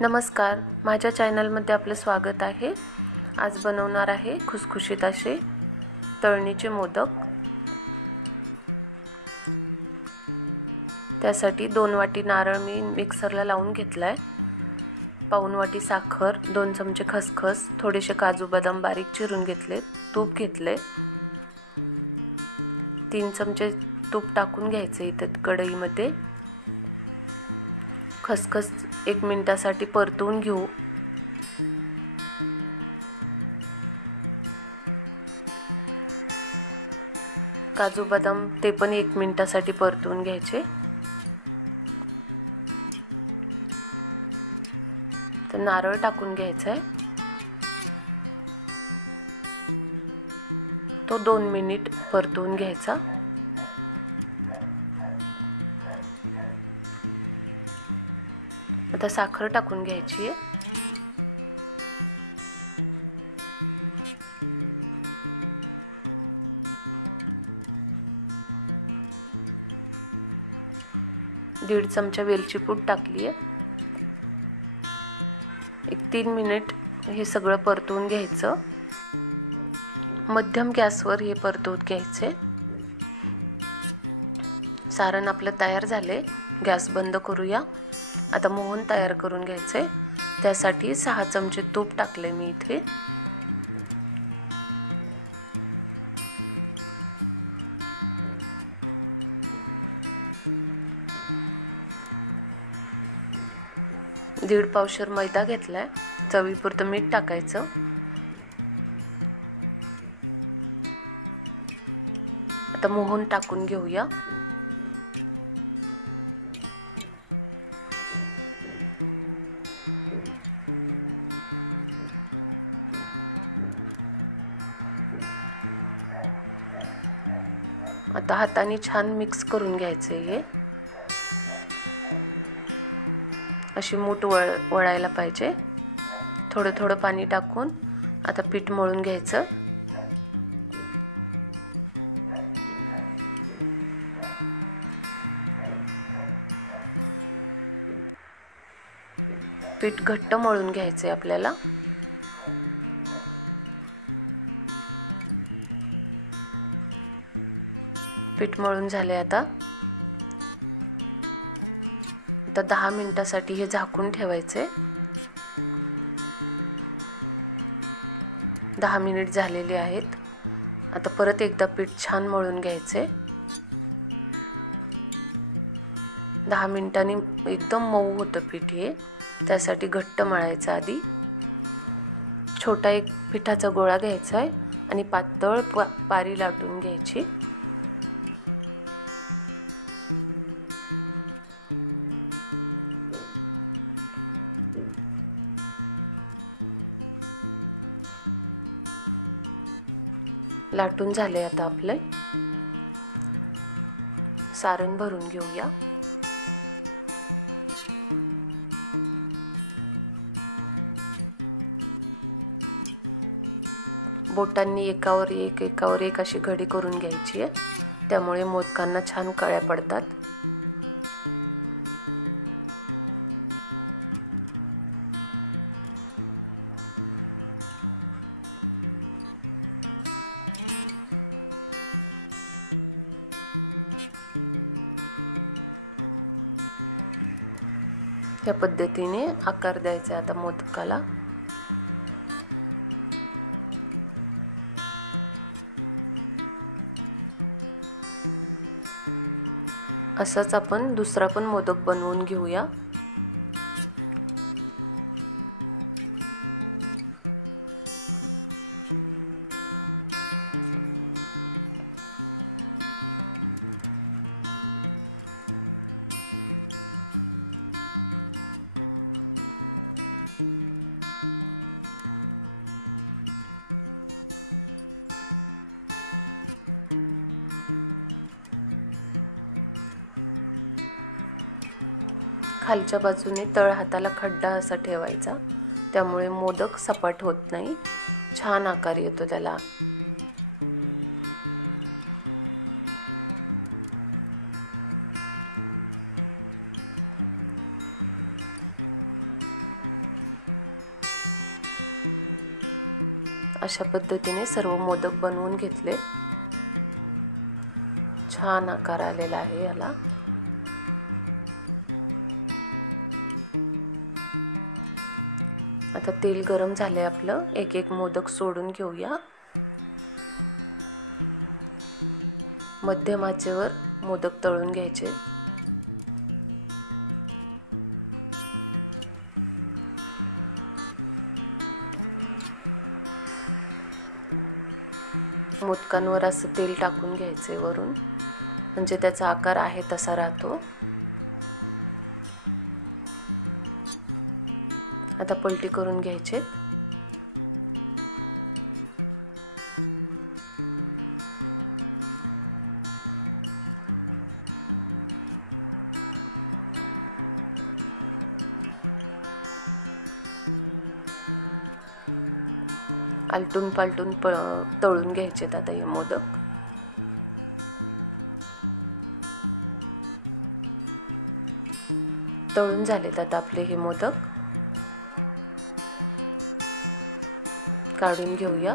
नमस्कार, माझ्या चॅनलमध्ये आपले स्वागत आहे। आज बनवणार आहे खुसखुशीत असे तळणीचे मोदक। त्यासाठी 2 वाटी नारळ मी मिक्सरला लावून घेतलाय, पाऊण वाटी साखर, 2 चमचे खसखस, थोडेसे काजू बदाम बारीक चिरून घेतले, तूप घेतले, 3 चमचे तूप टाकून घ्यायचे इथे कढईमध्ये। खसखस 1 मिनिटासाठी परतवून घेऊ। काजू बदाम ते पण 1 मिनिटासाठी परतवून घ्यायचे। तर नारळ टाकून घ्यायचा आहे, तो 2 मिनिट परतवून घ्यायचा। आता साखर टाकून घ्यायची आहे। दीड चमचा वेलची पूड टाकली आहे। 3 मिनिट हे सगळं परतवून घ्यायचं। मध्यम गॅसवर हे परतवून घ्यायचे। सारण आपलं तयार झाले, गॅस बंद करूया। आता मोहन तयार करून घ्यायचे। त्यासाठी 6 चमचे तूप टाकले मी इथे। दीड पावशेर मैदा घेतलाय, चवीपुरतं मीठ टाकायचं। आता मोहन टाकून घेऊया। आता हाताने छान मिक्स करून घ्यायचे। हे अशी मूठ वळायला पाहिजे। थोडं थोडं पाणी टाकून आता पीठ मळून घ्यायचं। पीठ घट्ट मळून घ्यायचे आपल्याला। पीठ मळून झाले। आता 10 मिनिटासाठी हे झाकून ठेवायचे। 10 मिनिट झालेले आहेत। आता परत एकदा पीठ छान मळून घ्यायचे। 10 मिनिटांनी एकदम मऊ होतं पीठ हे, त्यासाठी घट्ट मळायचं आधी। छोटा एक पिठाचा गोळा घ्यायचा आहे आणि पातळ पारी लाटून घ्यायची। लाटून झाले। आता आपले सारण भरून घेऊया। बोटांनी एकावर एक अशी घडी करून घ्यायची आहे, त्यामुळे मोदकांना छान कळ्या पडतात। या पद्धतीने आकार द्यायचा आता मोदकाला। असंच आपण दुसरा पण मोदक बनवून घेऊया। खालच्या बाजूने तळ हाताला खड्डा असा ठेवायचा, त्यामुळे मोदक सपाट होत नाही, छान आकार येतो त्याला। अशा पद्धतीने सर्व मोदक बनवून घेतले. छान आकार आलेला आहे याला. आता तेल गरम झाले आपलं. एक एक मोदक सोडून घेऊया. मध्यम आचेवर मोदक तळून घ्यायचे. मोदकांवर असं तेल टाकून घ्यायचे वरून, म्हणजे त्याचा आकार आहे तसा राहतो. आता पलटी करून घ्यायचे. आलटून पालटून तळून घ्यायचेत आता हे मोदक. तळून झालेत आता आपले हे मोदक. काढून घेऊया.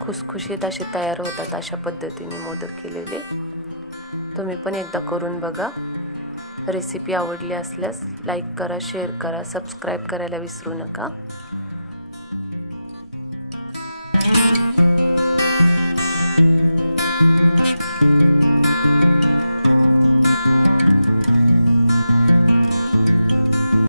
खुसखुशीत असे तयार होतात अशा पद्धतीने मोदक केलेले. तुम्ही पण एकदा करून बघा. रेसिपी आवडली असल्यास लाईक करा, शेअर करा, सबस्क्राईब करायला विसरू नका.